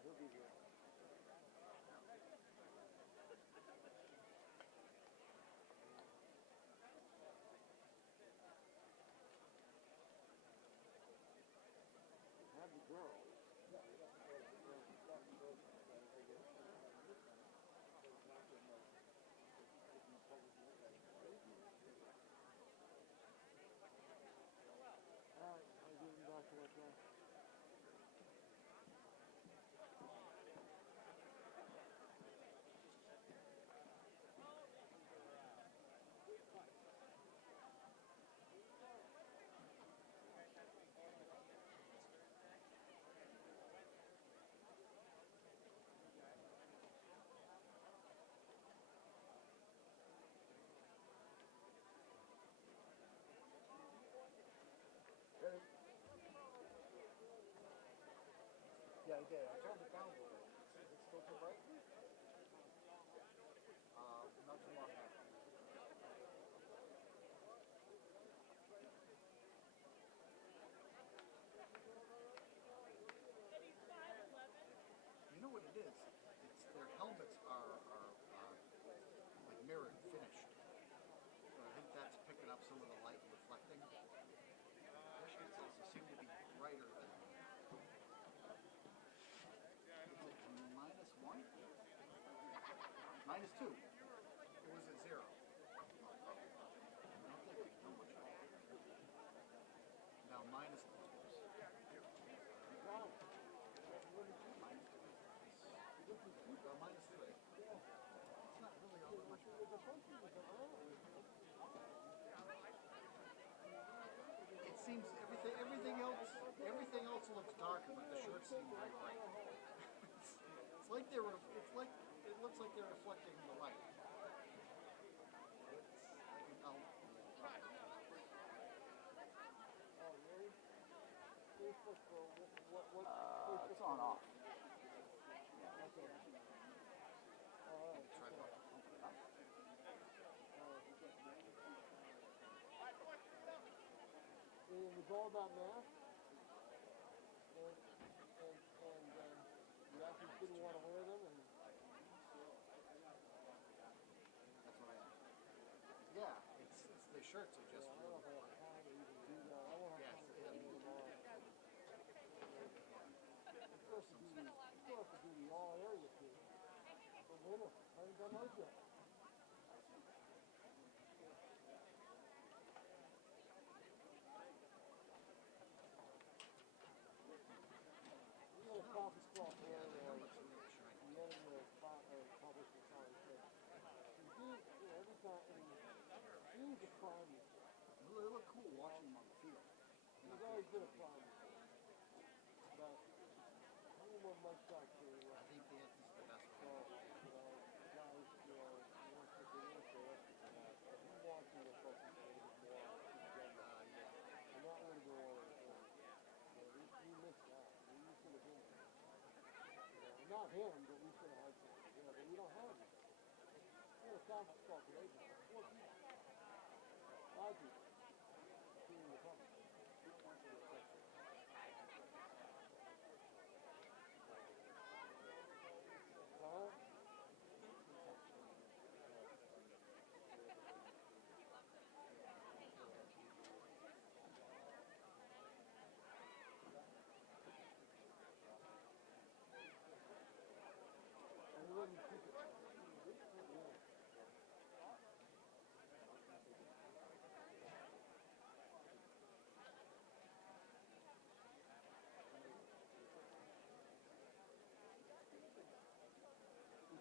He'll be here. Have the girl. Alright, I'll give him back to that guy. Yeah, I did. I turned it down a little. Is it still too bright? Not too long after. You know what it is? It's their helmets are like mirrored, finished. So I think that's picking up some of the light and reflecting. Their shirts also seem to be brighter than. Is it -1? -2. Or was it 0? I don't think we know much about it. Now -2. Wow. -3. It's not really all that much. It seems everything else looks darker, but the shirts seem very bright. It's like it looks like they're reflecting the light. I can tell. Oh, really? Facebook, what it's on off. Yeah. Okay. Alright. Try to open it up. It was all about math. And the athletes didn't want to wear them, and that's what I am. Yeah, it's the shirts are just. I don't know if I have time to even do that. I won't have time to do them tomorrow. You still have to do the all area too. The winner. I haven't done those yet. Conference call for the end of the publishing time. Every time, he's a prime. They look cool watching him on the field. He's always been a prime. But I don't know much back to. I think the answer is the best one. Guys, want to get into it. He wants you to focus a little bit more on his agenda. I'm not going to go over it. We missed that. We should have been there. Not him, but we should have had something. Yeah, but we don't have it. We had a conference call today. 4 people. 5 people. Including the public. Huh?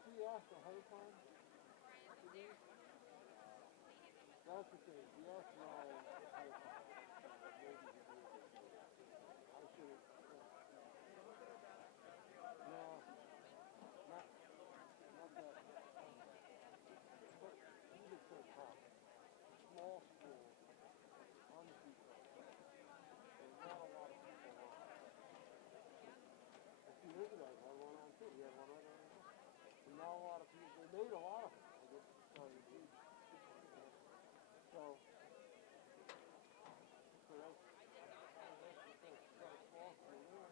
He asked ahead of time to do? That's the thing. He asked me all ahead of time. Maybe he did. I should have. No, not that. But he was so tough. Small school, on the seafront. There's not a lot of people on. A few years ago, I had one on too. We had one right on. Not a lot of people. paid a lot of them. I guess started to do. So that's possible there.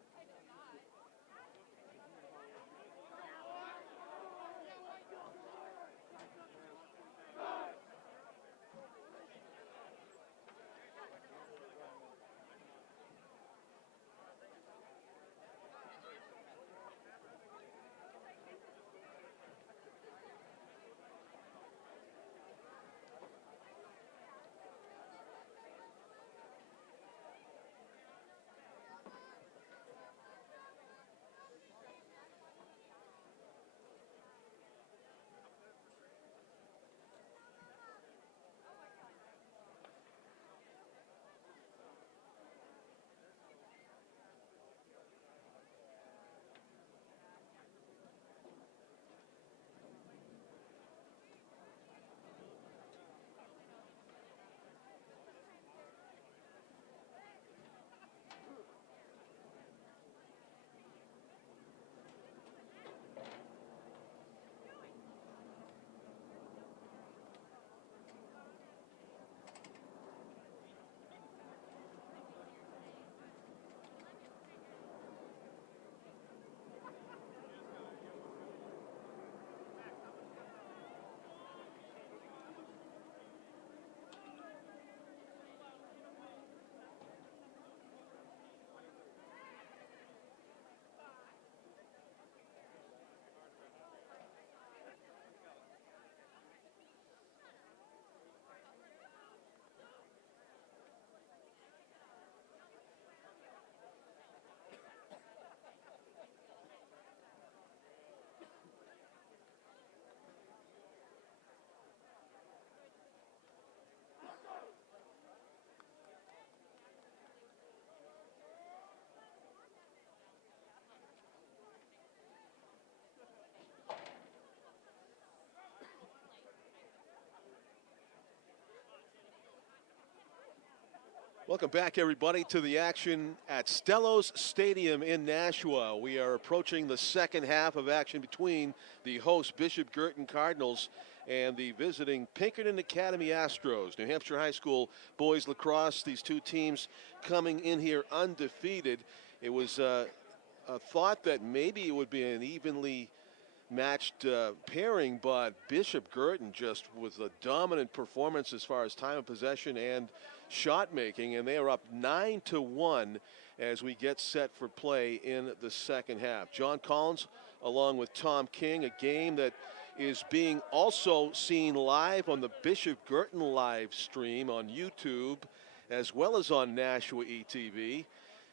Welcome back, everybody, to the action at Stellos Stadium in Nashua. We are approaching the second half of action between the host Bishop Girton Cardinals and the visiting Pinkerton Academy Astros. New Hampshire High School boys lacrosse, these two teams coming in here undefeated. It was a thought that maybe it would be an evenly matched pairing, but Bishop Girton just with a dominant performance as far as time of possession and shot making, and they are up 9-1 as we get set for play in the second half. John Collins along with Tom King, a game that is being also seen live on the Bishop Girton live stream on YouTube as well as on NashuaETV.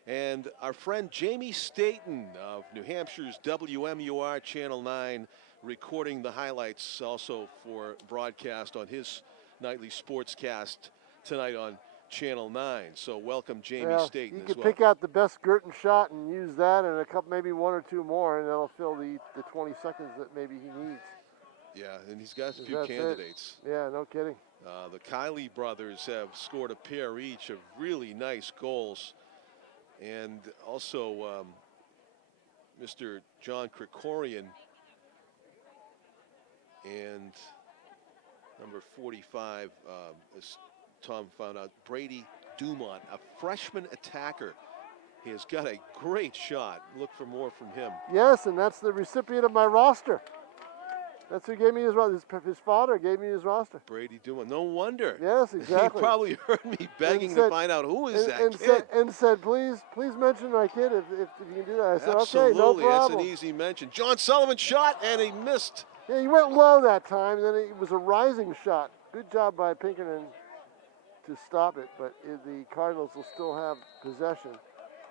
And our friend Jamie Staten of New Hampshire's WMUR Channel 9 recording the highlights also for broadcast on his nightly sportscast tonight on Channel 9. So welcome Jamie Staten as well. You can pick out the best Girton shot and use that and a couple, maybe one or two more, and that'll fill the 20 seconds that maybe he needs. Yeah, and he's got a few candidates. Yeah, no kidding. The Kiley brothers have scored a pair each of really nice goals. And also Mr. John Krikorian and number 45, as Tom found out, Brady Dumont, a freshman attacker. He has got a great shot. Look for more from him. Yes, and that's the recipient of my roster. That's who gave me his roster. His father gave me his roster. Brady Dumont. No wonder. Yes, exactly. He probably heard me begging to find out who is that kid. And said, please mention my kid if you can do that. I said, absolutely, okay, no problem. That's an easy mention. John Sullivan shot, and he missed. Yeah, he went low that time. Then it was a rising shot. Good job by Pinkerton to stop it, but the Cardinals will still have possession.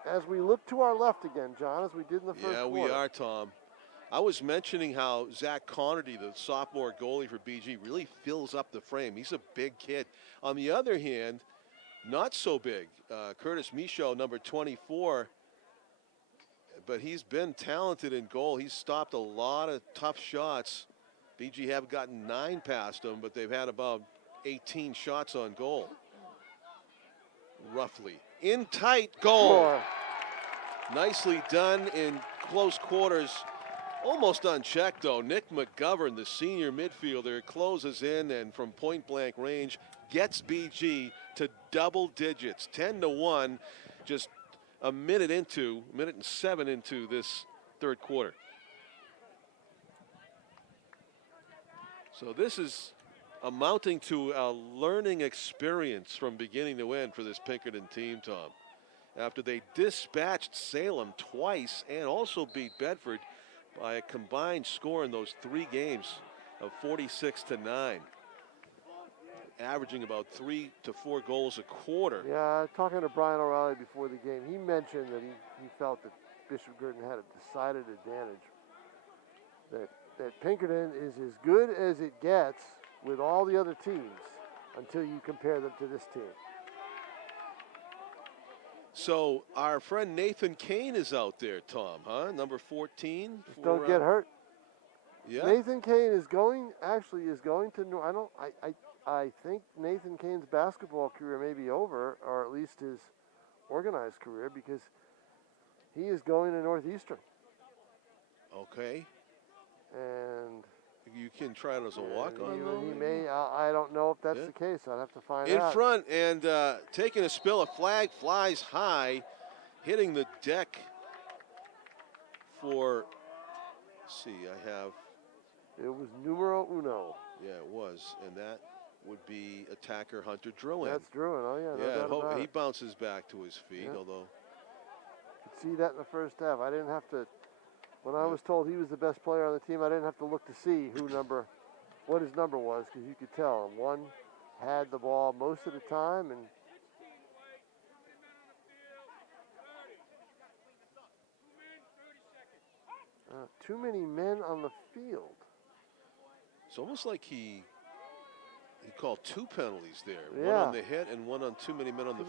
As we look to our left again, John, as we did in the first quarter. Yeah, we are, Tom. I was mentioning how Zach Connerty, the sophomore goalie for BG, really fills up the frame. He's a big kid. On the other hand, not so big. Curtis Michaud, number 24, but he's been talented in goal. He's stopped a lot of tough shots. BG have gotten 9 past them, but they've had about 18 shots on goal, roughly. In tight, goal. Nicely done in close quarters Almost unchecked, though. Nick McGovern, the senior midfielder, closes in and from point-blank range gets BG to double digits, 10-1, just a minute and 7 into this third quarter. So this is amounting to a learning experience from beginning to end for this Pinkerton team, Tom. After they dispatched Salem twice and also beat Bedford by a combined score in those 3 games of 46-9, averaging about 3 to 4 goals a quarter. Yeah, talking to Brian O'Reilly before the game, he mentioned that he felt that Bishop Girton had a decided advantage. That Pinkerton is as good as it gets with all the other teams until you compare them to this team. So our friend Nathan Kane is out there, Tom, huh? Number 14. Just don't get hurt. Yeah. Nathan Kane is going to. I think Nathan Kane's basketball career may be over, or at least his organized career, because he is going to Northeastern. Okay. And you can try it as a walk-on, though? He may. I don't know if that's the case. I'd have to find In out. front and taking a spill. A flag flies high, hitting the deck for, let's see, I have. It was numero uno. Yeah, it was. And that would be attacker Hunter Druin. That's Druin. Oh, yeah. No doubt about he it. bounces back to his feet, although. You could see that in the first half. I didn't have to. When I was told he was the best player on the team, I didn't have to look to see what his number was, because you could tell. One had the ball most of the time, and too many men on the field. It's almost like he called 2 penalties there. Yeah. One on the hit and one on too many men on the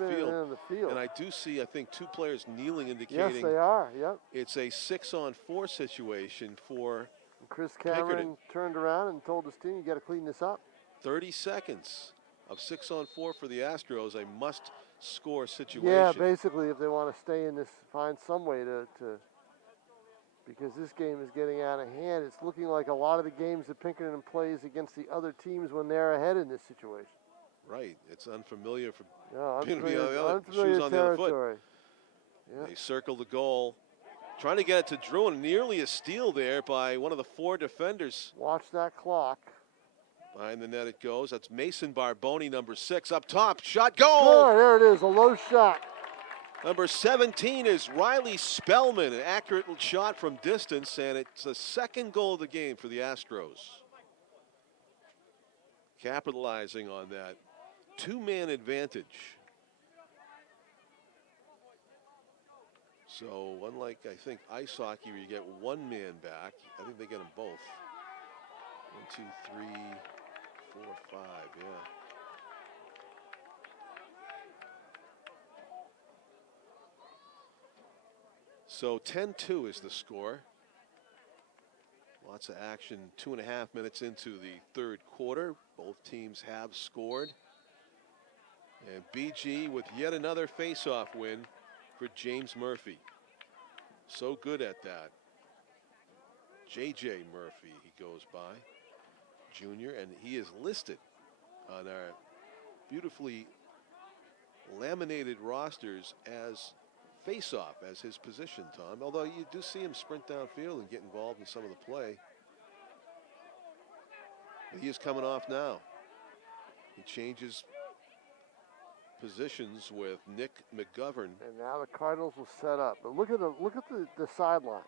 field. And I do see, I think, 2 players kneeling, indicating. Yes, they are. Yep. It's a 6-on-4 situation for Chris Cameron Pinkerton. Turned around and told his team, you got to clean this up. 30 seconds of 6-on-4 for the Astros, a must-score situation. Yeah, basically, if they want to stay in this, find some way to because this game is getting out of hand. It's looking like a lot of the games that Pinkerton plays against the other teams when they're ahead in this situation. Right. It's unfamiliar for unfamiliar shoes on the other foot. Yeah. They circle the goal. Trying to get it to Druin. Nearly a steal there by one of the 4 defenders. Watch that clock. Behind the net it goes. That's Mason Barboni, number 6. Up top. Shot. Goal! Oh, there it is. A low shot. Number 17 is Riley Spellman. An accurate shot from distance, and it's the 2nd goal of the game for the Astros. Capitalizing on that 2-man advantage. So unlike, I think, ice hockey where you get 1 man back, I think they get them both. 1, 2, 3, 4, 5, yeah. So 10-2 is the score. Lots of action, 2.5 minutes into the third quarter. Both teams have scored. And BG with yet another face-off win for James Murphy. So good at that. JJ Murphy, he goes by, junior, and he is listed on our beautifully laminated rosters as face-off as his position, Tom. Although you do see him sprint downfield and get involved in some of the play. And he is coming off now. He changes positions with Nick McGovern. And now the Cardinals will set up. But look at the sideline.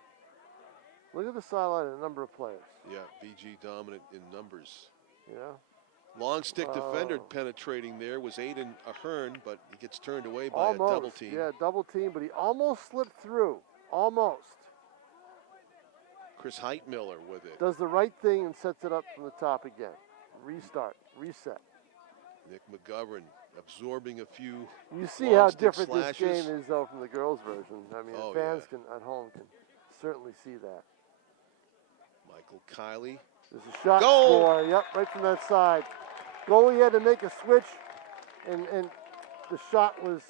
Look at the sideline and the number of players. Yeah, BG dominant in numbers. Yeah. Long stick defender penetrating there was Aiden Ahern, but he gets turned away by a double team. Yeah, double team, but he almost slipped through. Almost. Chris Heitmiller with it. Does the right thing and sets it up from the top again. Restart, reset. Nick McGovern absorbing a few. You see how different slashes. This game is, though, from the girls' version. I mean, fans at home can certainly see that. Michael Kiley. There's a shot Goal! Score. Yep, right from that side. Goalie had to make a switch, and the shot was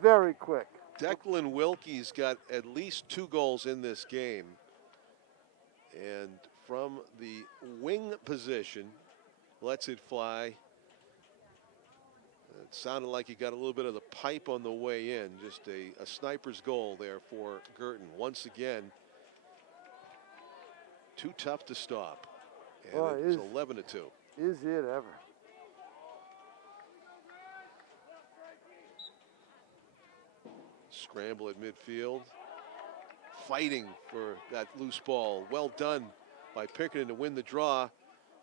very quick. Declan Wilkie's got at least 2 goals in this game. And from the wing position, lets it fly. It sounded like he got a little bit of the pipe on the way in. Just a sniper's goal there for Girton. Once again, too tough to stop. And Well, it's 11-2. Is it ever? Scramble at midfield. Fighting for that loose ball. Well done by Pinkerton to win the draw.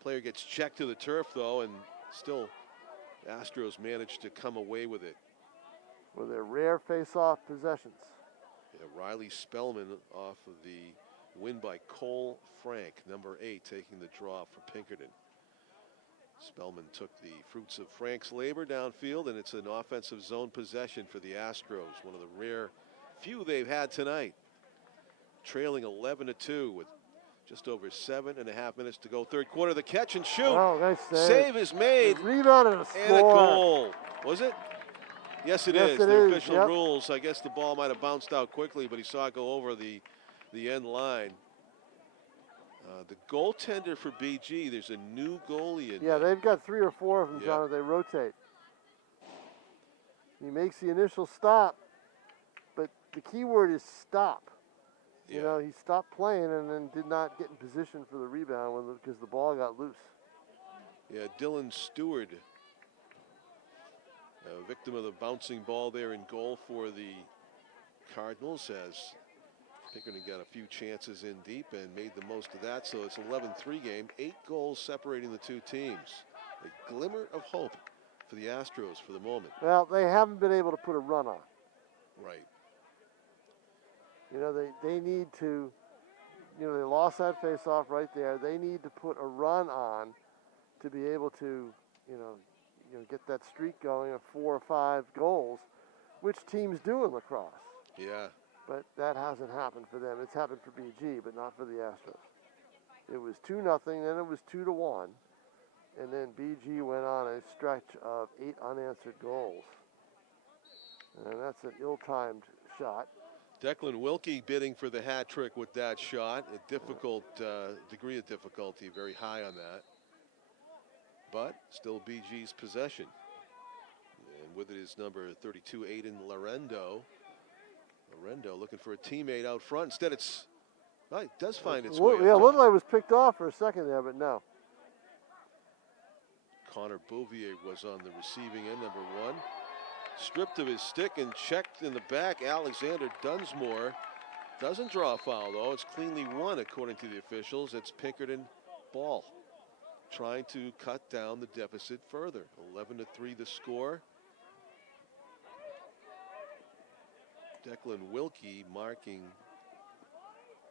Player gets checked to the turf, though, and still Astros managed to come away with it. With their rare face-off possessions. Yeah, Riley Spellman off of the win by Cole Frank, number 8, taking the draw for Pinkerton. Spellman took the fruits of Frank's labor downfield, and it's an offensive zone possession for the Astros. One of the rare few they've had tonight. Trailing 11-2 with just over 7.5 minutes to go. Third quarter, the catch and shoot. Oh, nice save. Save is made. Rebound and a score. And a goal. Was it? Yes, it is. The official Yep. rules. I guess the ball might have bounced out quickly, but he saw it go over the end line. The goaltender for BG, there's a new goalie in Yeah, there. they've got 3 or 4 of them, John, as they rotate. He makes the initial stop, but the key word is stop. You know, he stopped playing and then did not get in position for the rebound because the ball got loose. Yeah, Dylan Stewart, a victim of the bouncing ball there in goal for the Cardinals, as Pinkerton got a few chances in deep and made the most of that. So it's 11-3 game, 8 goals separating the two teams. A glimmer of hope for the Astros for the moment. Well, they haven't been able to put a run on. Right. You know, they need to, you know, they lost that face-off right there. They need to put a run on to be able to, you know, get that streak going of 4 or 5 goals, which teams do in lacrosse. Yeah. But that hasn't happened for them. It's happened for BG, but not for the Astros. It was 2-0, then it was 2-1, and then BG went on a stretch of 8 unanswered goals. And that's an ill-timed shot. Declan Wilkie bidding for the hat trick with that shot. A difficult degree of difficulty, very high on that. But still BG's possession. And with it is number 32, Aiden Lorendo. Lorendo looking for a teammate out front. Instead it's, well, it does find its way. Yeah, looked like it was picked off for a second there, but no. Connor Bouvier was on the receiving end, number 1. Stripped of his stick and checked in the back. Alexander Dunsmore doesn't draw a foul, though. It's cleanly won, according to the officials. It's Pinkerton ball, trying to cut down the deficit further. 11-3 the score. Declan Wilkie marking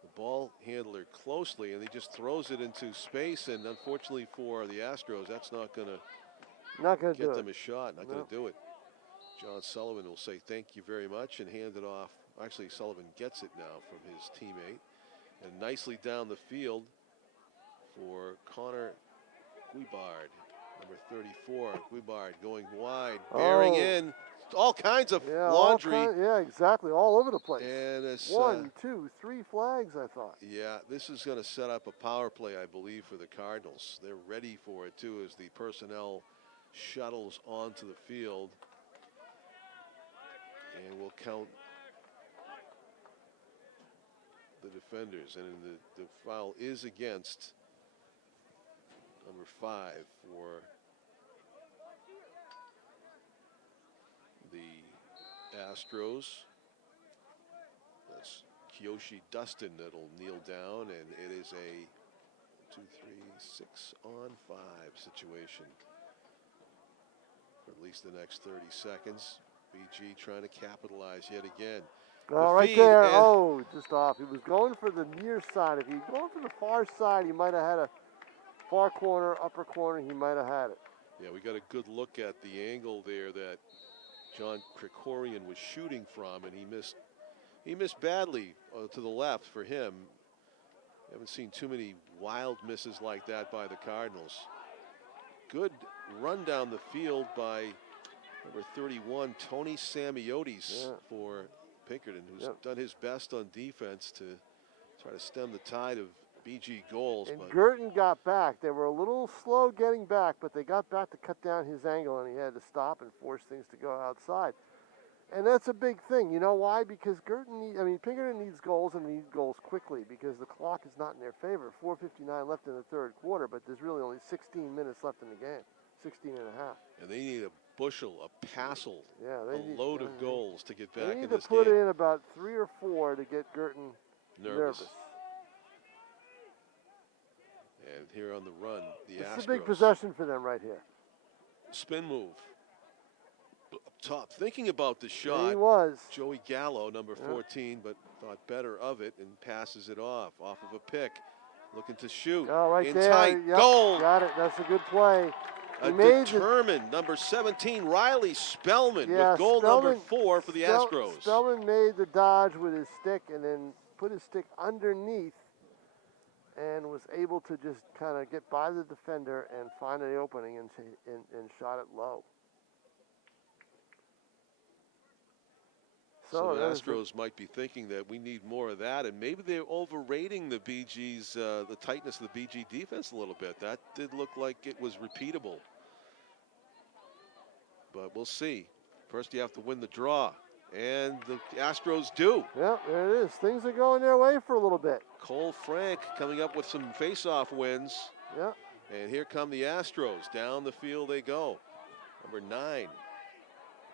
the ball handler closely, and he just throws it into space. And unfortunately for the Astros, that's not going to get them a shot. Not going to do it. John Sullivan will say thank you very much and hand it off. Actually, Sullivan gets it now from his teammate. And nicely down the field for Connor Guibard, number 34. Guibard going wide, bearing in. All kinds of laundry. Yeah, exactly. All over the place. And it's 1, 2, 3 flags, I thought. Yeah, this is going to set up a power play, I believe, for the Cardinals. They're ready for it, too, as the personnel shuttles onto the field. And we'll count the defenders. And the foul is against number 5 for the Astros. That's Kiyoshi Dustin that'll kneel down, and it is a 2, 3, 6 on 5 situation for at least the next 30 seconds. BG trying to capitalize yet again. Oh, right there. Oh, just off. He was going for the near side. If he was going for the far side, he might have had a far corner, upper corner. He might have had it. Yeah, we got a good look at the angle there that John Krikorian was shooting from, and he missed badly to the left for him. Haven't seen too many wild misses like that by the Cardinals. Good run down the field by number 31, Tony Samiotis for Pinkerton, who's done his best on defense to try to stem the tide of BG goals. And but Girton got back. They were a little slow getting back, but they got back to cut down his angle, and he had to stop and force things to go outside. And that's a big thing. You know why? Because Pinkerton needs goals, and needs goals quickly because the clock is not in their favor. 4:59 left in the third quarter, but there's really only 16 minutes left in the game, 16 and a half. And they need a bushel, a passel, yeah, a load of goals to get back in this game. They need to put in about 3 or 4 to get Girton nervous. And here on the run, the Astros. It's a big possession for them right here. Spin move. Up top, thinking about the shot. Yeah, he was. Joey Gallo, number 14, but thought better of it and passes it off of a pick. Looking to shoot. Oh, right in there. tight. Yep, goal. got it. That's a good play. A determined number 17, Riley Spellman, with goal number 4 for the Astros. Spellman made the dodge with his stick and then put his stick underneath and was able to just kind of get by the defender and find an opening and shot it low. So the Astros might be thinking that we need more of that, and maybe they're overrating the BG's, the tightness of the BG defense a little bit. That did look like it was repeatable. But we'll see. First you have to win the draw, and the Astros do. Yeah, there it is. Things are going their way for a little bit. Cole Frank coming up with some face-off wins. Yeah. And here come the Astros. Down the field they go. Number 9.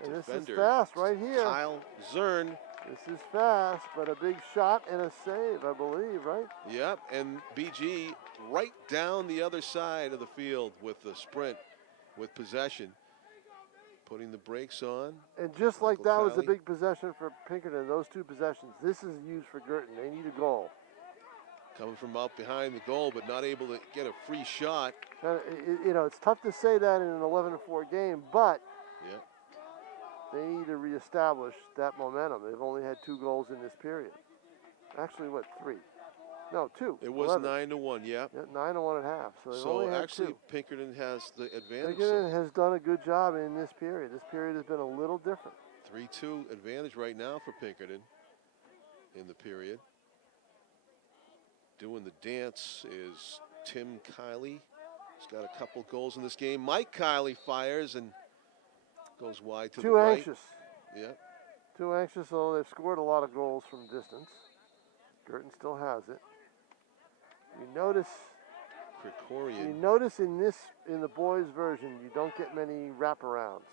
And defender, this is fast right here. Kyle Zern. This is fast, but a big shot and a save, I believe, right? Yep, and BG right down the other side of the field with the sprint, with possession. Putting the brakes on. And just like that was a big possession for Pinkerton, those 2 possessions, this is used for Girton. They need a goal. Coming from out behind the goal, but not able to get a free shot. You know, it's tough to say that in an 11-4 game, but yep. They need to reestablish that momentum. They've only had 2 goals in this period. Actually, what, 3? No, 2. It was 9-1, yeah. 9-1 at half. So actually, Pinkerton has the advantage. Pinkerton has done a good job in this period. This period has been a little different. 3-2 advantage right now for Pinkerton in the period. Doing the dance is Tim Kiley. He's got a couple goals in this game. Mike Kiley fires and goes wide to the right. Too anxious. Yeah. Too anxious, although they've scored a lot of goals from distance. Girton still has it. You notice in the boys' version, you don't get many wraparounds.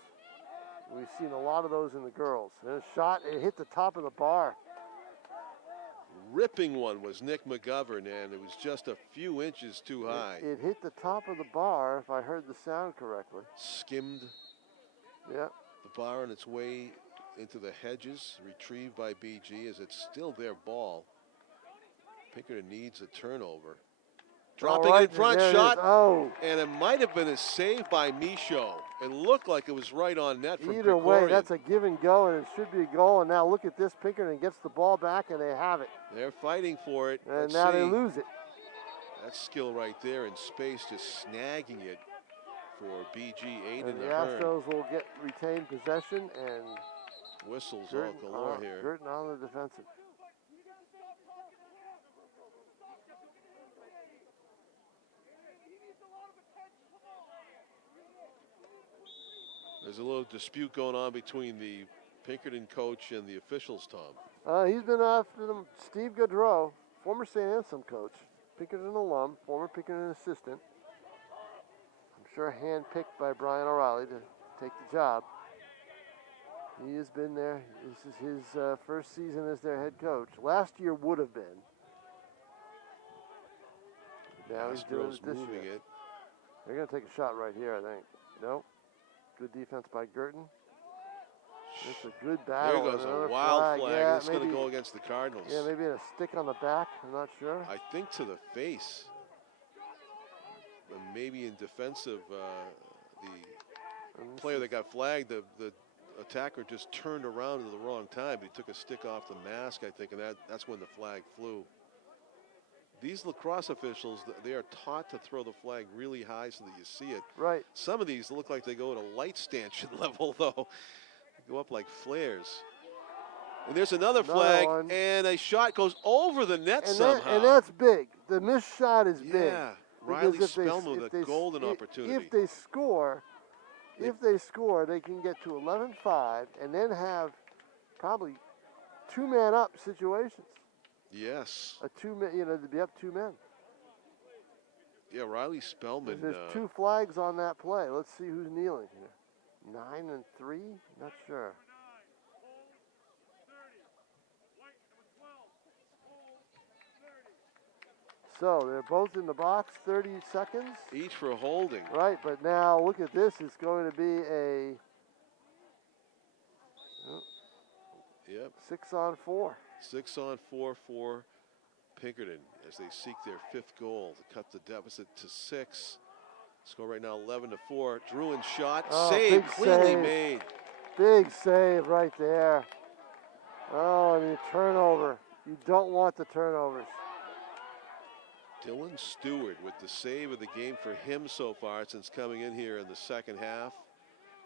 We've seen a lot of those in the girls. And a shot, it hit the top of the bar. Ripping one was Nick McGovern, and it was just a few inches too high. It hit the top of the bar, if I heard the sound correctly. Skimmed the bar on its way into the hedges, retrieved by BG as it's still their ball. Pinkerton needs a turnover. Dropping in front, shot, and it might have been a save by Michaud. It looked like it was right on net from Either way, that's a give and go, and it should be a goal. And now look at this, Pinkerton gets the ball back, and they have it. They're fighting for it. And now they lose it. That's skill right there in space, just snagging it for BG, Aiden and the Astros will retain possession, and whistles all galore here. Girton on the defensive. There's a little dispute going on between the Pinkerton coach and the officials, Tom. He's been after them. Steve Gaudreau, former St. Anselm coach, Pinkerton alum, former Pinkerton assistant. I'm sure handpicked by Brian O'Reilly to take the job. He has been there. This is his first season as their head coach. Last year would have been. Now he's doing it this year. They're going to take a shot right here, I think. Nope. Good defense by Girton. It's a good battle. There goes a wild flag. Yeah, it's going to go against the Cardinals. Yeah, maybe a stick on the back. I'm not sure. I think to the face. And maybe in defense of the player that got flagged, the attacker just turned around at the wrong time. He took a stick off the mask, I think, and that's when the flag flew. These lacrosse officials, they are taught to throw the flag really high so that you see it. Right. Some of these look like they go at a light stanchion level, though. They go up like flares. And there's another flag, one. and a shot goes over the net somehow. And that's big. The missed shot is big. Yeah, Riley Because Spellman with a golden opportunity. If they score, they can get to 11-5 and then have probably 2-man up situations. Yes. A 2-man, to be up 2 men. Yeah, Riley Spellman. There's 2 flags on that play. Let's see who's kneeling here. 9 and 3? Not sure. So they're both in the box, 30 seconds. Each for holding. Right, but now look at this. It's going to be a 6-on-4. 6-on-4 for Pinkerton as they seek their 5th goal to cut the deficit to 6. Score right now 11-4. Druin shot, save, cleanly made. Big save right there. Oh, and the turnover. You don't want the turnovers. Dylan Stewart with the save of the game for him so far since coming in here in the second half.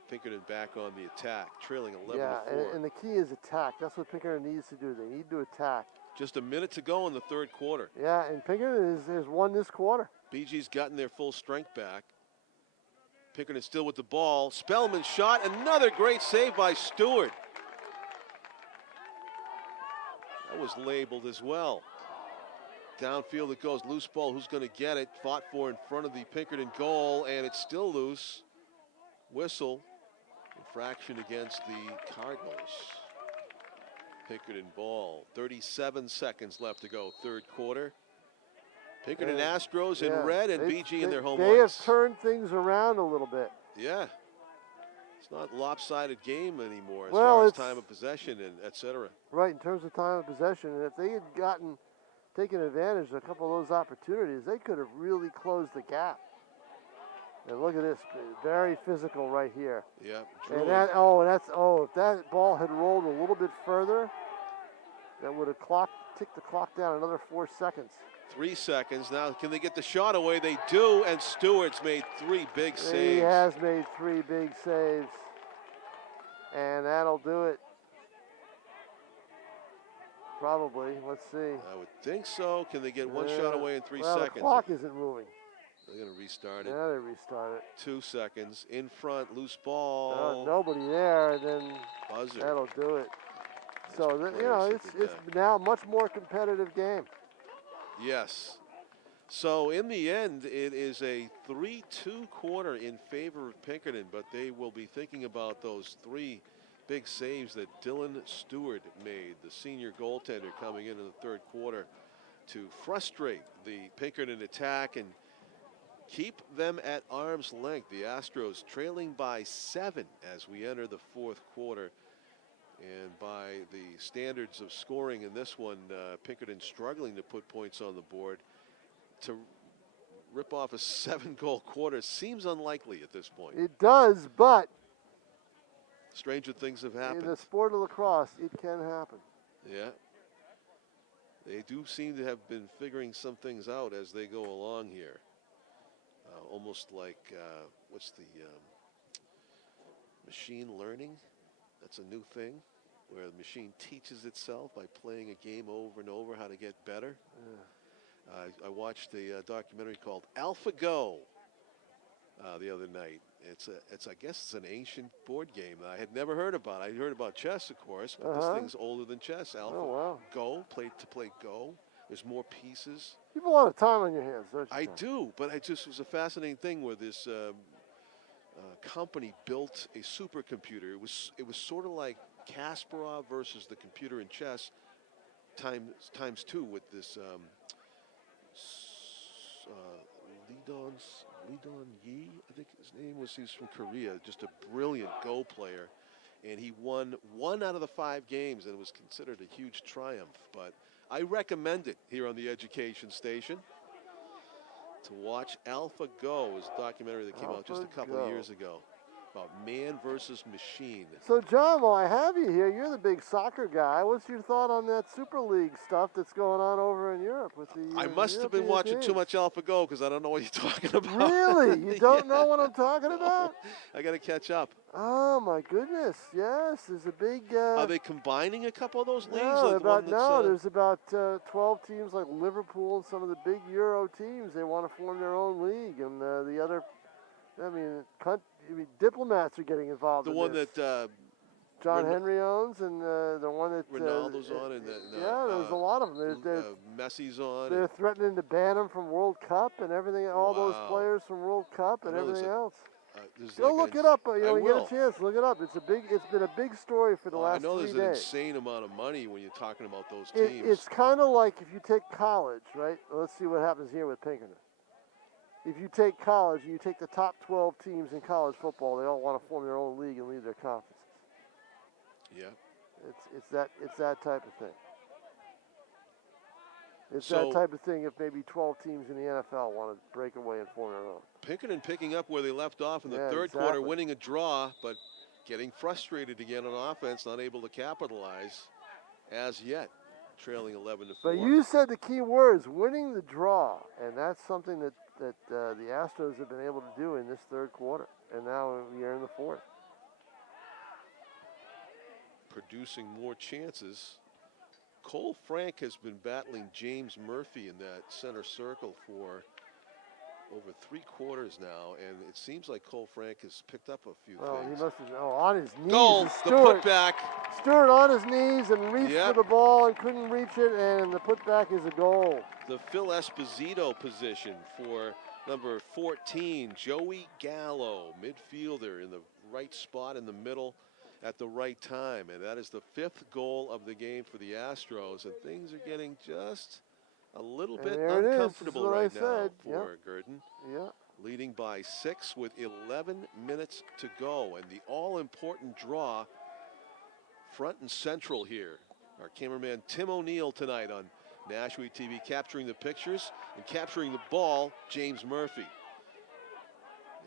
Pinkerton back on the attack, trailing 11-4. Yeah, and the key is attack. That's what Pinkerton needs to do. They need to attack. Just a minute to go in the 3rd quarter. Yeah, and Pinkerton has won this quarter. BG's gotten their full strength back. Pinkerton still with the ball. Spellman shot, another great save by Stewart. That was labeled as well. Downfield it goes, loose ball, who's going to get it? Fought for in front of the Pinkerton goal, and it's still loose. Whistle, infraction against the Cardinals. Pinkerton ball, 37 seconds left to go, 3rd quarter. Pinkerton Astros in red and BG in their home They whites. have turned things around a little bit. Yeah. It's not a lopsided game anymore as far as time of possession and et cetera. Right, in terms of time of possession. And if they had taken advantage of a couple of those opportunities, they could have really closed the gap. And look at this, very physical right here. Yeah. And if that ball had rolled a little bit further, that would have ticked the clock down another 4 seconds. 3 seconds. Now, can they get the shot away? They do, and Stewart's made 3 big saves. He has made 3 big saves, and that'll do it. Probably. Let's see. I would think so. Can they get one shot away in 3 seconds? The clock isn't moving. They're going to restart it. Yeah, they restart it. 2 seconds. In front, loose ball. Nobody there, then buzzer. That'll do it. So, it's now a much more competitive game. Yes. So, in the end, it is a 3-2 quarter in favor of Pinkerton, but they will be thinking about those 3 big saves that Dylan Stewart made, the senior goaltender coming in the 3rd quarter to frustrate the Pinkerton attack and keep them at arm's length. The Astros trailing by 7 as we enter the 4th quarter. And by the standards of scoring in this one, Pinkerton struggling to put points on the board. To rip off a 7-goal quarter seems unlikely at this point. It does, but stranger things have happened. In the sport of lacrosse, it can happen. Yeah. They do seem to have been figuring some things out as they go along here. Almost like, what's the machine learning? That's a new thing where the machine teaches itself by playing a game over and over how to get better. Yeah. I watched a documentary called AlphaGo the other night. I guess it's an ancient board game that I had never heard about. I heard about chess, of course, but this thing's older than chess. AlphaGo, to play Go. There's more pieces. You have a lot of time on your hands, don't you? I do, but it was a fascinating thing where this company built a supercomputer. It was sort of like Kasparov versus the computer in chess times 2 with this Lee-Don Yi, I think his name was. He's from Korea, just a brilliant Go player, and he won 1 out of the 5 games, and it was considered a huge triumph. But I recommend it here on the education station to watch. AlphaGo is a documentary that came out just a couple of years ago. about man versus machine. So, John, while I have you here, you're the big soccer guy. What's your thought on that Super League stuff that's going on over in Europe with the I must have been European watching teams? too much AlphaGo because I don't know what you're talking about. Really? You don't know what I'm talking No. about? I got to catch up. Oh, my goodness. Yes, there's a big... Are they combining a couple of those leagues? No, Like the one that's, there's about 12 teams like Liverpool and some of the big Euro teams. They want to form their own league. And the other... I mean, diplomats are getting involved the in one this. that John Henry owns, and the one that Ronaldo's on, and yeah, there's a lot of them. Messi's on. They're threatening to ban them from World Cup and everything. All those Wow. players from World Cup and I know everything else. Go Go look it up. You know, when you will. get a chance, look it up. It's been a big story for the last 3 days. I know there's an insane amount of money when you're talking about those teams. It's kind of like if you take college, right? Let's see what happens here with Pinkerton. If you take college and you take the top 12 teams in college football, they all want to form their own league and leave their conferences. Yeah. It's that type of thing. It's So- that type of thing if maybe 12 teams in the NFL want to break away and form their own. Pinkerton picking up where they left off in the Yeah, third exactly. quarter, winning a draw, but getting frustrated again on offense, not able to capitalize as yet, trailing 11-4. But you said the key words, winning the draw, and that's something that the Astros have been able to do in this third quarter, and now we are in the fourth. Producing more chances. Cole Frank has been battling James Murphy in that center circle for over 3 quarters now, and it seems like Cole Frank has picked up a few things. He must have, on his knees. Goal, and the Stewart, putback. Stewart on his knees and reached Yep. for the ball and couldn't reach it, and the putback is a goal. The Phil Esposito position for number 14, Joey Gallo, midfielder in the right spot in the middle at the right time. And that is the 5th goal of the game for the Astros. And things are getting just a little bit there it is. uncomfortable This is what I right now said. for Yep. Gurdon. Yeah. Leading by 6 with 11 minutes to go. And the all-important draw front and central here. Our cameraman Tim O'Neill tonight on NashuaETV capturing the pictures and capturing the ball, James Murphy.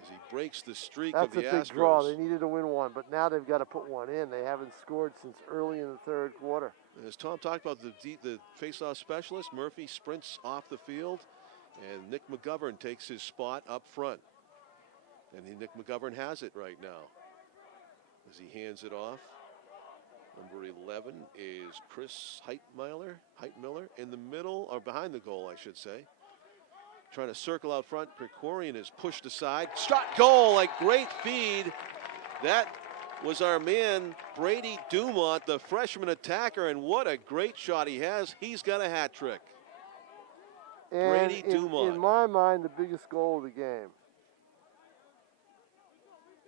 As he breaks the streak That's of the a big Astros. draw. They needed to win one, but now they've got to put one in. They haven't scored since early in the third quarter. And as Tom talked about the face-off specialist, Murphy sprints off the field, and Nick McGovern takes his spot up front. And Nick McGovern has it right now as he hands it off. Number 11 is Chris Heitmiller in the middle, or behind the goal, I should say. Trying to circle out front. Krikorian is pushed aside. Shot goal, a great feed. That was our man, Brady Dumont, the freshman attacker, and what a great shot he has. He's got a hat trick. And Brady Dumont. in my mind, the biggest goal of the game.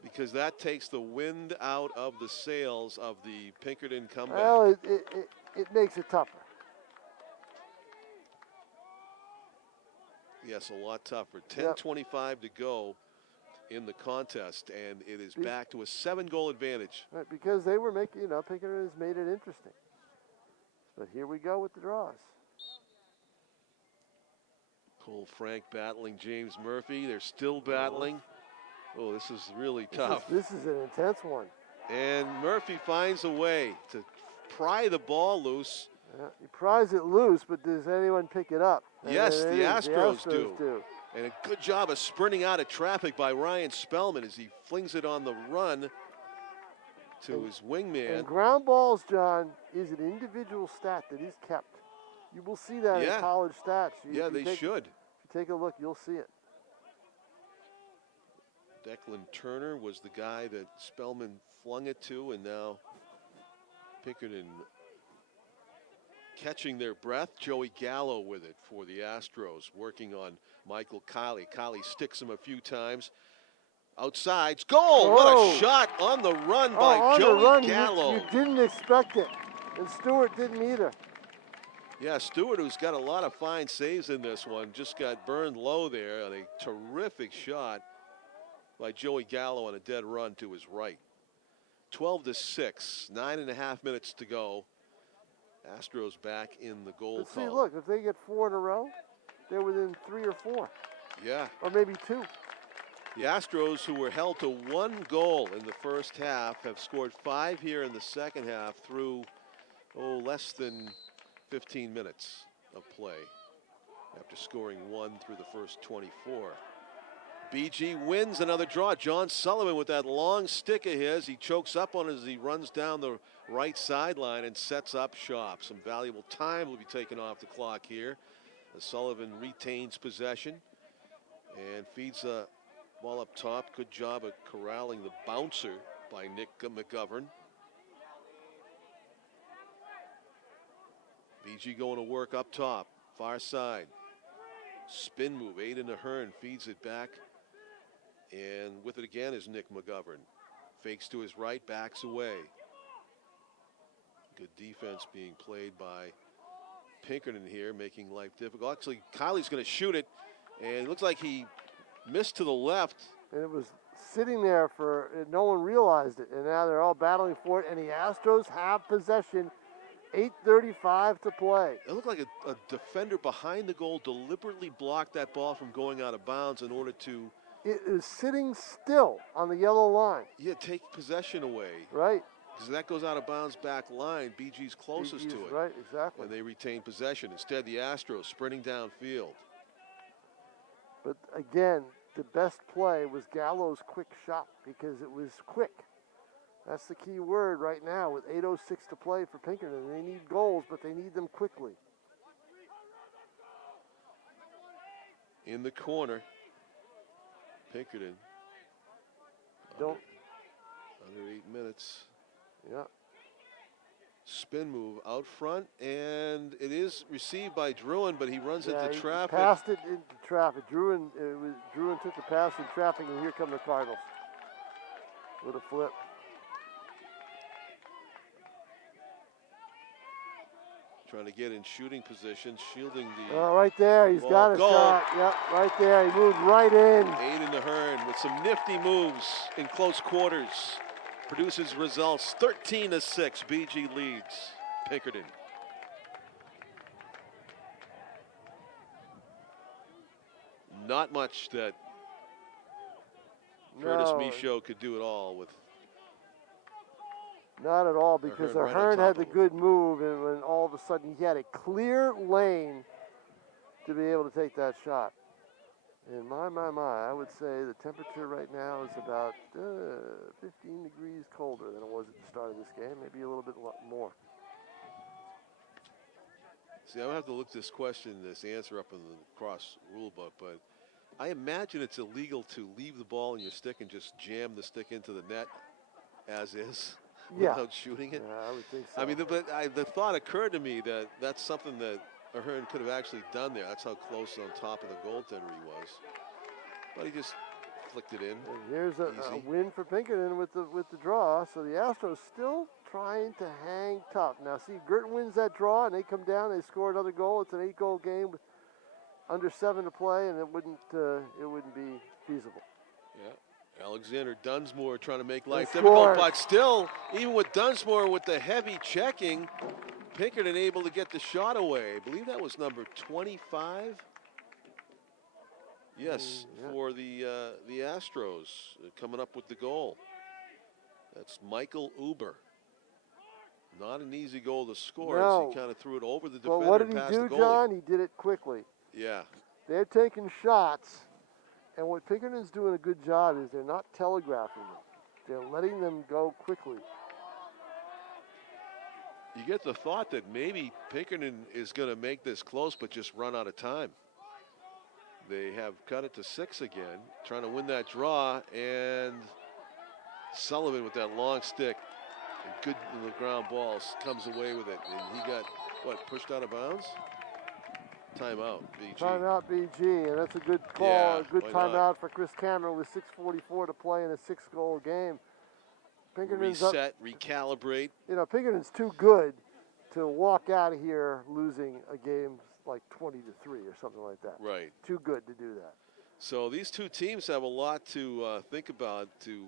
Because that takes the wind out of the sails of the Pinkerton comeback. Well, it makes it tougher. Yes, a lot tougher. 10:25 to go in the contest, and it is back to a 7-goal advantage. Right, because they were making, Pinkerton has made it interesting. But here we go with the draws. Cole Frank battling James Murphy. They're still battling. Oh, this is really tough. This is an intense one. And Murphy finds a way to pry the ball loose. Yeah, he pries it loose, but does anyone pick it up? Yes, the Astros do. And a good job of sprinting out of traffic by Ryan Spellman as he flings it on the run to his wingman. And ground balls, John, is an individual stat that is kept. You will see that in college stats. They should. If you take a look, you'll see it. Declan Turner was the guy that Spellman flung it to, and now Pinkerton catching their breath. Joey Gallo with it for the Astros, working on Michael Kiley. Kiley sticks him a few times. Outside, goal! What a shot on the run by Joey Gallo. You didn't expect it, and Stewart didn't either. Yeah, Stewart, who's got a lot of fine saves in this one, just got burned low there on a terrific shot by Joey Gallo on a dead run to his right. 12-6, 9.5 minutes to go. Astros back in the goal column. See, look, if they get 4 in a row, they're within 3 or 4. Yeah. Or maybe 2. The Astros, who were held to 1 goal in the first half, have scored 5 here in the second half through, less than 15 minutes of play after scoring 1 through the first 24. BG wins another draw. John Sullivan with that long stick of his. He chokes up on it as he runs down the right sideline and sets up shop. Some valuable time will be taken off the clock here as Sullivan retains possession and feeds a ball up top. Good job of corralling the bouncer by Nick McGovern. BG going to work up top, far side. Spin move, Aiden Ahern feeds it back. And with it again is Nick McGovern. Fakes to his right, backs away. Good defense being played by Pinkerton here, making life difficult. Actually, Kylie's going to shoot it, and it looks like he missed to the left. And it was sitting there for, no one realized it, and now they're all battling for it, and the Astros have possession. 8:35 to play. It looked like a defender behind the goal deliberately blocked that ball from going out of bounds in order to... It is sitting still on the yellow line. Yeah, take possession away. Right. Because that goes out of bounds back line. BG's closest to it. Right, exactly. And they retain possession. Instead, the Astros sprinting downfield. But again, the best play was Gallo's quick shot because it was quick. That's the key word right now with 8:06 to play for Pinkerton. They need goals, but they need them quickly. In the corner, Pinkerton. Don't. Under 8 minutes. Yeah. Spin move out front, and it is received by Druin, but he runs into He traffic. Passed it into traffic. Druin took the pass in traffic, and here come the Cardinals with a flip. Trying to get in shooting position, shielding the... Oh, right there. He's got a shot. Yep, right there. He moved right in. Aiden Ahern with some nifty moves in close quarters. Produces results. 13-6. BG leads Pinkerton. Not much that Curtis Michaud could do at all with. Not at all, because Ahern had the good move, and when all of a sudden he had a clear lane to be able to take that shot. And my, I would say the temperature right now is about 15 degrees colder than it was at the start of this game, maybe a little bit more. See, I would have to look this answer up in the cross rule book, but I imagine it's illegal to leave the ball in your stick and just jam the stick into the net as is. Yeah. Without shooting it? Yeah, I would think so. I mean, the thought occurred to me that that's something that Ahern could have actually done there. That's how close on top of the goaltender he was. But he just flicked it in. And here's a win for Pinkerton with the draw. So the Astros still trying to hang tough. Now, see, Girton wins that draw, and they come down. They score another goal. It's an 8-goal game with under 7 to play, and it wouldn't be feasible. Yeah. Alexander Dunsmore trying to make life difficult, but still, even with Dunsmore with the heavy checking, Pinkerton able to get the shot away. I believe that was number 25. Yes, for the Astros coming up with the goal. That's Michael Uber. Not an easy goal to score. No. As he kind of threw it over the defender. Well, what did he past do, the goalie. John? He did it quickly. Yeah. They're taking shots. And what Pinkerton's doing a good job is they're not telegraphing them. They're letting them go quickly. You get the thought that maybe Pinkerton is going to make this close but just run out of time. They have cut it to 6 again, trying to win that draw, and Sullivan with that long stick, good in the ground balls, comes away with it. And he got, pushed out of bounds? Timeout, BG. Timeout, BG, and that's a good call. Yeah, a good timeout for Chris Cameron with 6:44 to play in a 6-goal game. Pinkerton's reset, recalibrate. You know, Pinkerton's too good to walk out of here losing a game like 20-3 or something like that. Right. Too good to do that. So these two teams have a lot to think about, to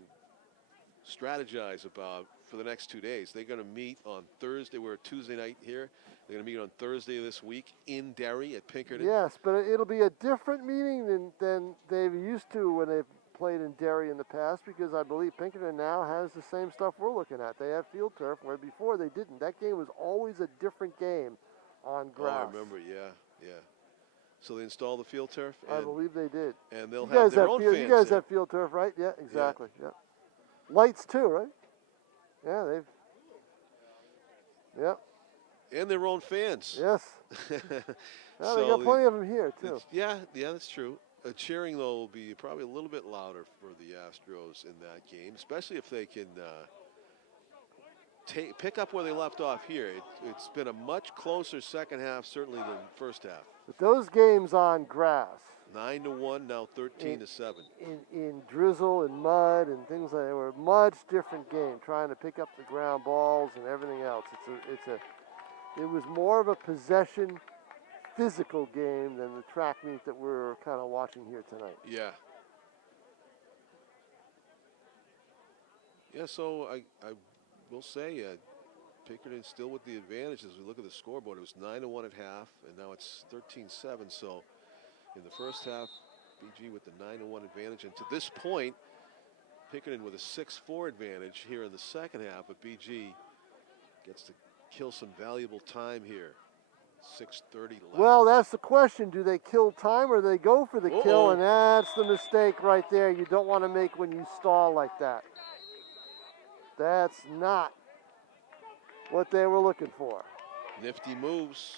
strategize about for the next 2 days. They're going to meet on Thursday. We're Tuesday night here. They're going to meet on Thursday this week in Derry at Pinkerton. Yes, but it'll be a different meeting than they've used to when they've played in Derry in the past because I believe Pinkerton now has the same stuff we're looking at. They have field turf where before they didn't. That game was always a different game on grass. Oh, I remember, yeah. So they installed the field turf? I believe they did. And they'll have their own fans You guys there. have field turf, right? Yeah, exactly. Yeah. Lights too, right? Yeah, Yep. And their own fans. Yes. Well, they got plenty of them here too. Yeah, that's true. Cheering, though, will be probably a little bit louder for the Astros in that game, especially if they can pick up where they left off here. It's been a much closer second half, certainly, than first half. But those games on grass, 9-1, now 13-7. In drizzle and mud and things like that, they were a much different game. Trying to pick up the ground balls and everything else. It was more of a possession, physical game than the track meet that we're kind of watching here tonight. Yeah. Yeah, so I will say Pinkerton still with the advantage as we look at the scoreboard. It was 9-1 at half, and now it's 13-7. So in the first half, BG with the 9-1 advantage. And to this point, Pinkerton with a 6-4 advantage here in the second half, but BG gets to kill some valuable time here. 6:30 left. Well, that's the question. Do they kill time or do they go for the kill? And that's the mistake right there you don't want to make when you stall like that. That's not what they were looking for. Nifty moves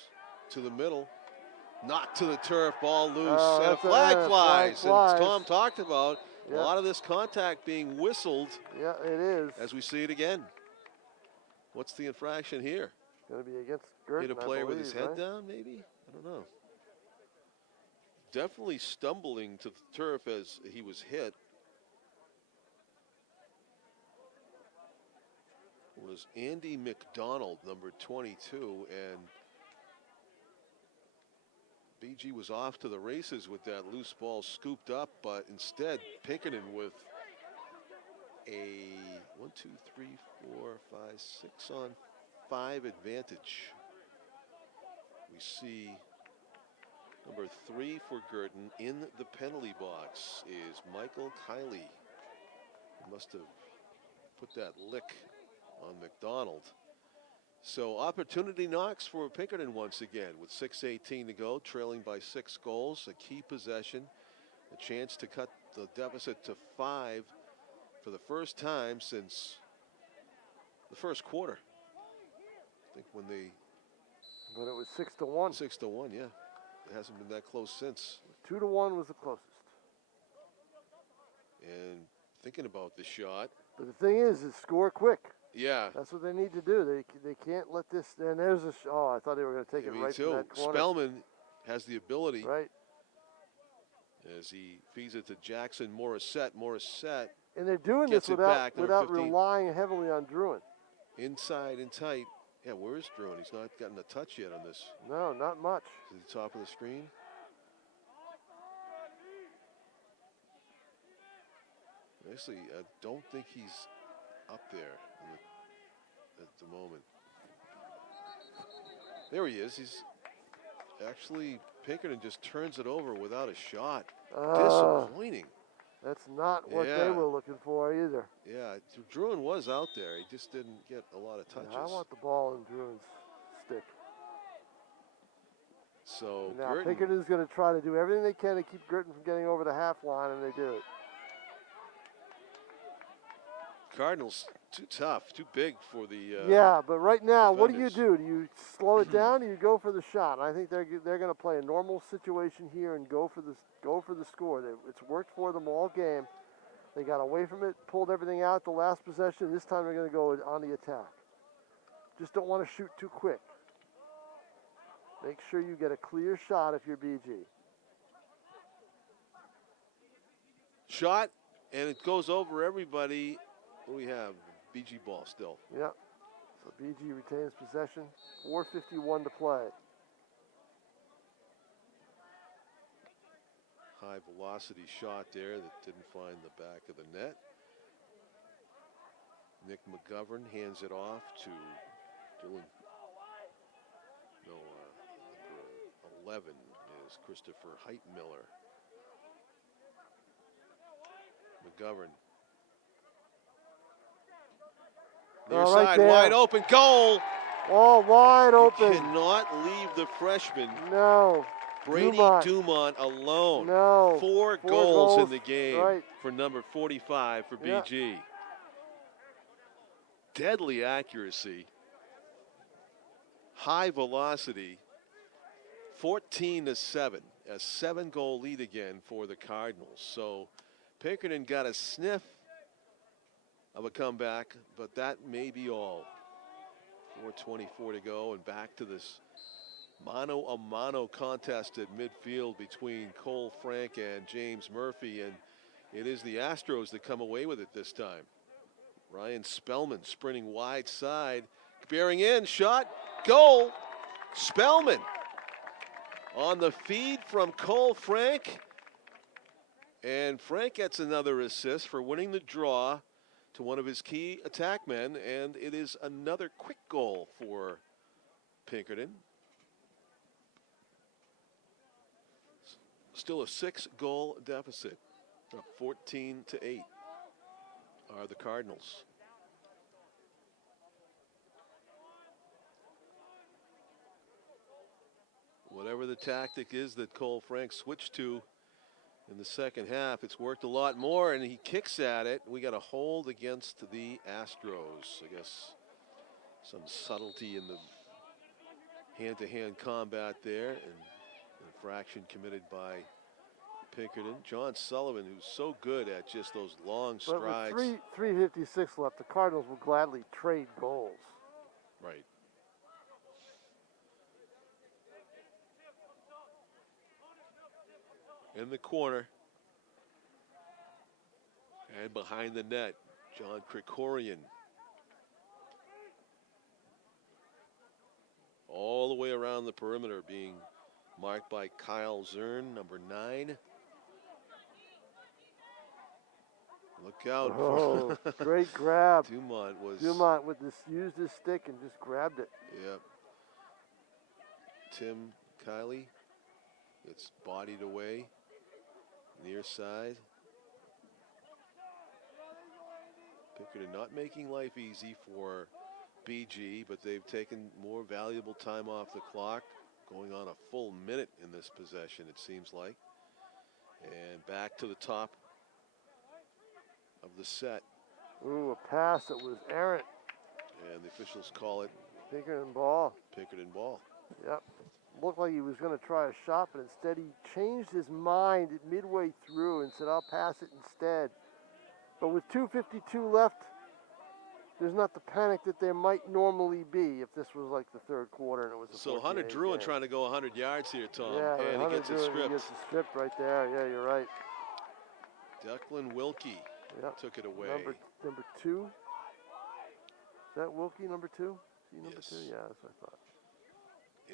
to the middle. Knocked to the turf, ball loose, Oh, and a flag flies. And flies. Tom talked about Yep. a lot of this contact being whistled. Yeah, it is. As we see it again. What's the infraction here? Going to be against Gurton, Hit a player with his head right? down, maybe? I don't know. Definitely stumbling to the turf as he was hit. Was Andy McDonald, number 22, and BG was off to the races with that loose ball scooped up, but instead Pinkerton with a 1, 2, 3, 4, 5, 6 on 5 advantage. We see number 3 for Gurton in the penalty box is Michael Kiley. He must have put that lick on McDonald. So opportunity knocks for Pinkerton once again with 6:18 to go, trailing by 6 goals, a key possession, a chance to cut the deficit to 5 for the first time since the first quarter. I think when it was 6-1. 6-1, yeah. It hasn't been that close since. 2-1 was the closest. And thinking about the shot. But the thing is score quick. Yeah. That's what they need to do. They can't let this. And there's a. Oh, I thought they were going to take it right too. from that corner. Spellman has the ability. Right. As he feeds it to Jackson Morissette. Morissette. And they're doing this without relying heavily on Druin. Inside and tight. Yeah, where's Druin? He's not gotten a touch yet on this. No, not much. To the top of the screen. Actually, I don't think he's up there at the moment. There he is. He's actually, Pinkerton just turns it over without a shot. Disappointing. That's not what they were looking for either. Yeah, Druin was out there. He just didn't get a lot of touches. Yeah, I want the ball in Druin's stick. So now Pinkerton's going to try to do everything they can to keep Gurton from getting over the half line, and they do it. Cardinals too tough, too big for the. Yeah, but right now, defenders. what do? Do you slow it down, or you go for the shot? I think they're going to play a normal situation here and go for the score. It's worked for them all game. They got away from it, pulled everything out the last possession. This time they're going to go on the attack. Just don't want to shoot too quick. Make sure you get a clear shot if you're BG. Shot, and it goes over everybody. What do we have? BG ball still. Yep. So BG retains possession. 4:51 to play. High velocity shot there that didn't find the back of the net. Nick McGovern hands it off to Dylan. No, number 11 is Christopher Heitmiller. McGovern. Near Oh, right side, there. wide open, goal. Oh, wide You open. cannot leave the freshman, No. Brady Dumont. Dumont, alone. No. Four Four goals in goals. the game Right. for number 45 for Yeah. BG. Deadly accuracy. High velocity. 14-7. A 7-goal lead again for the Cardinals. So Pinkerton got a sniff of a comeback, but that may be all. 4:24 to go, and back to this mano-a-mano contest at midfield between Cole Frank and James Murphy, and it is the Astros that come away with it this time. Ryan Spellman sprinting wide side, bearing in, shot, goal. Spellman on the feed from Cole Frank, and Frank gets another assist for winning the draw to one of his key attackmen, and it is another quick goal for Pinkerton. Still a 6-goal deficit. 14-8 are the Cardinals. Whatever the tactic is that Cole Frank switched to in the second half, it's worked a lot more, and he kicks at it. We got a hold against the Astros. I guess some subtlety in the hand-to-hand combat there, and infraction committed by Pinkerton. John Sullivan, who's so good at just those long strides. But with 3:56 left, the Cardinals will gladly trade goals. Right. In the corner and behind the net, John Krikorian. All the way around the perimeter, being marked by Kyle Zern, number 9. Look out. Oh, great grab. Dumont with this, used his stick and just grabbed it. Yep. Tim Kiley, it's bodied away. Near side. Pinkerton not making life easy for BG, but they've taken more valuable time off the clock, going on a full minute in this possession, it seems like. And back to the top of the set. Ooh, a pass that was errant. And the officials call it Pinkerton ball. Pinkerton ball. Yep. Looked like he was going to try a shot, but instead he changed his mind midway through and said, I'll pass it instead. But with 2:52 left, there's not the panic that there might normally be if this was like the third quarter and it was a So Hunter Druin trying to go 100 yards here, Tom. Yeah, and he gets it stripped. He gets it stripped right there. Yeah, you're right. Declan Wilkie took it away. Number 2. Is that Wilkie, number 2? Is he number Yes. 2? Yeah, that's what I thought.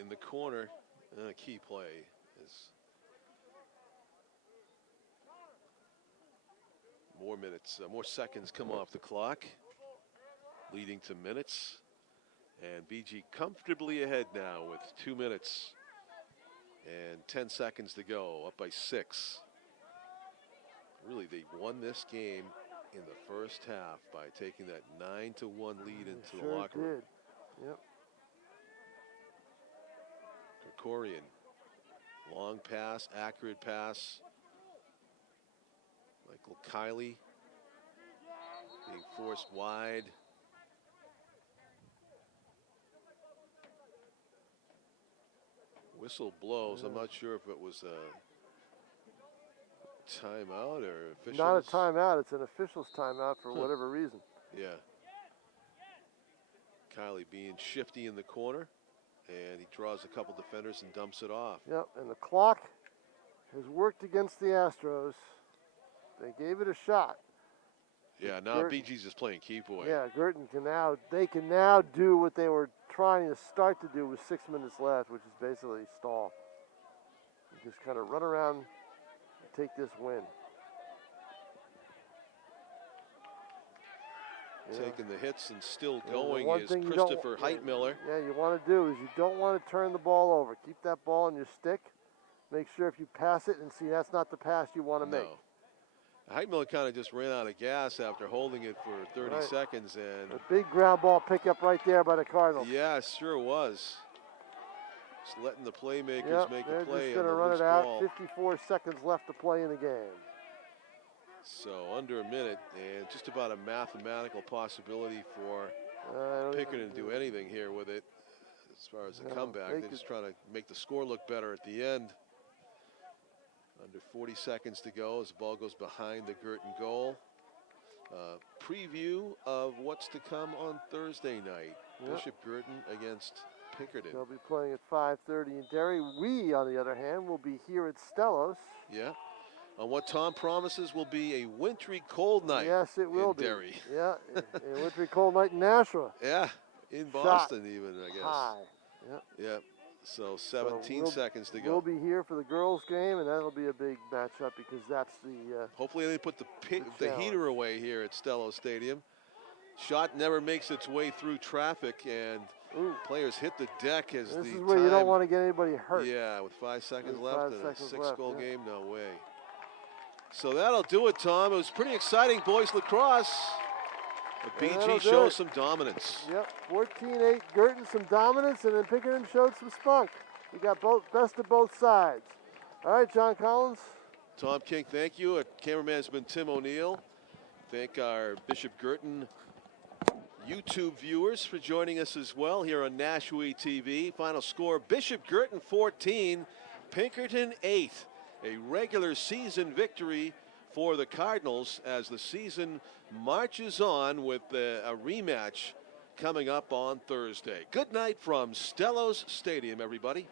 In the corner, a key play is more minutes, more seconds come off the clock, leading to minutes. And BG comfortably ahead now with 2 minutes and 10 seconds to go, up by 6. Really, they won this game in the first half by taking that 9-1 lead into the locker room. Yep. Krikorian, long pass, accurate pass. Michael Kiley being forced wide. Whistle blows. I'm not sure if it was a timeout or officials. Not a timeout. It's an official's timeout for whatever reason. Yeah. Kiley being shifty in the corner, and he draws a couple defenders and dumps it off. Yep, and the clock has worked against the Astros. They gave it a shot. Yeah, now BG's just playing keep away. Yeah, Girton can now do what they were trying to start to do with 6 minutes left, which is basically stall. You just kind of run around and take this win. Taking the hits and still going is Christopher Heitmiller. Yeah, you want to do is you don't want to turn the ball over. Keep that ball in your stick. Make sure if you pass it and see that's not the pass you want to make. Heitmiller kind of just ran out of gas after holding it for 30 seconds. And a big ground ball pickup right there by the Cardinals. Yeah, sure was. Just letting the playmakers make a play. They're just going to run it out. 54 seconds left to play in the game. So under a minute, and just about a mathematical possibility for Pinkerton to do anything here with it as far as a comeback. They're just trying to make the score look better at the end. Under 40 seconds to go as the ball goes behind the Girton goal. Preview of what's to come on Thursday night. Bishop Girton against Pinkerton. They'll be playing at 5:30 in Derry. We, on the other hand, will be here at Stellos. Yeah. On what Tom promises will be a wintry cold night. Yes, it will be. Derry. Yeah, a wintry cold night in Nashua. Yeah, in Boston even, I guess. High. Yeah. So 17 seconds to go. We'll be here for the girls' game, and that'll be a big matchup because that's the. Hopefully they put the heater away here at Stello Stadium. Shot never makes its way through traffic, and players hit the deck as this is where you don't want to get anybody hurt. Yeah, with 5 seconds left and a 6-goal game, no way. So that'll do it, Tom. It was pretty exciting, boys lacrosse. The BG shows some dominance. Yep, 14-8 Girton, some dominance, and then Pinkerton showed some spunk. We got best of both sides. All right, John Collins. Tom King, thank you. Our cameraman's been Tim O'Neill. Thank our Bishop Girton YouTube viewers for joining us as well here on NashuaETV. Final score, Bishop Girton 14, Pinkerton 8. A regular season victory for the Cardinals as the season marches on with a rematch coming up on Thursday. Good night from Stellos Stadium, everybody.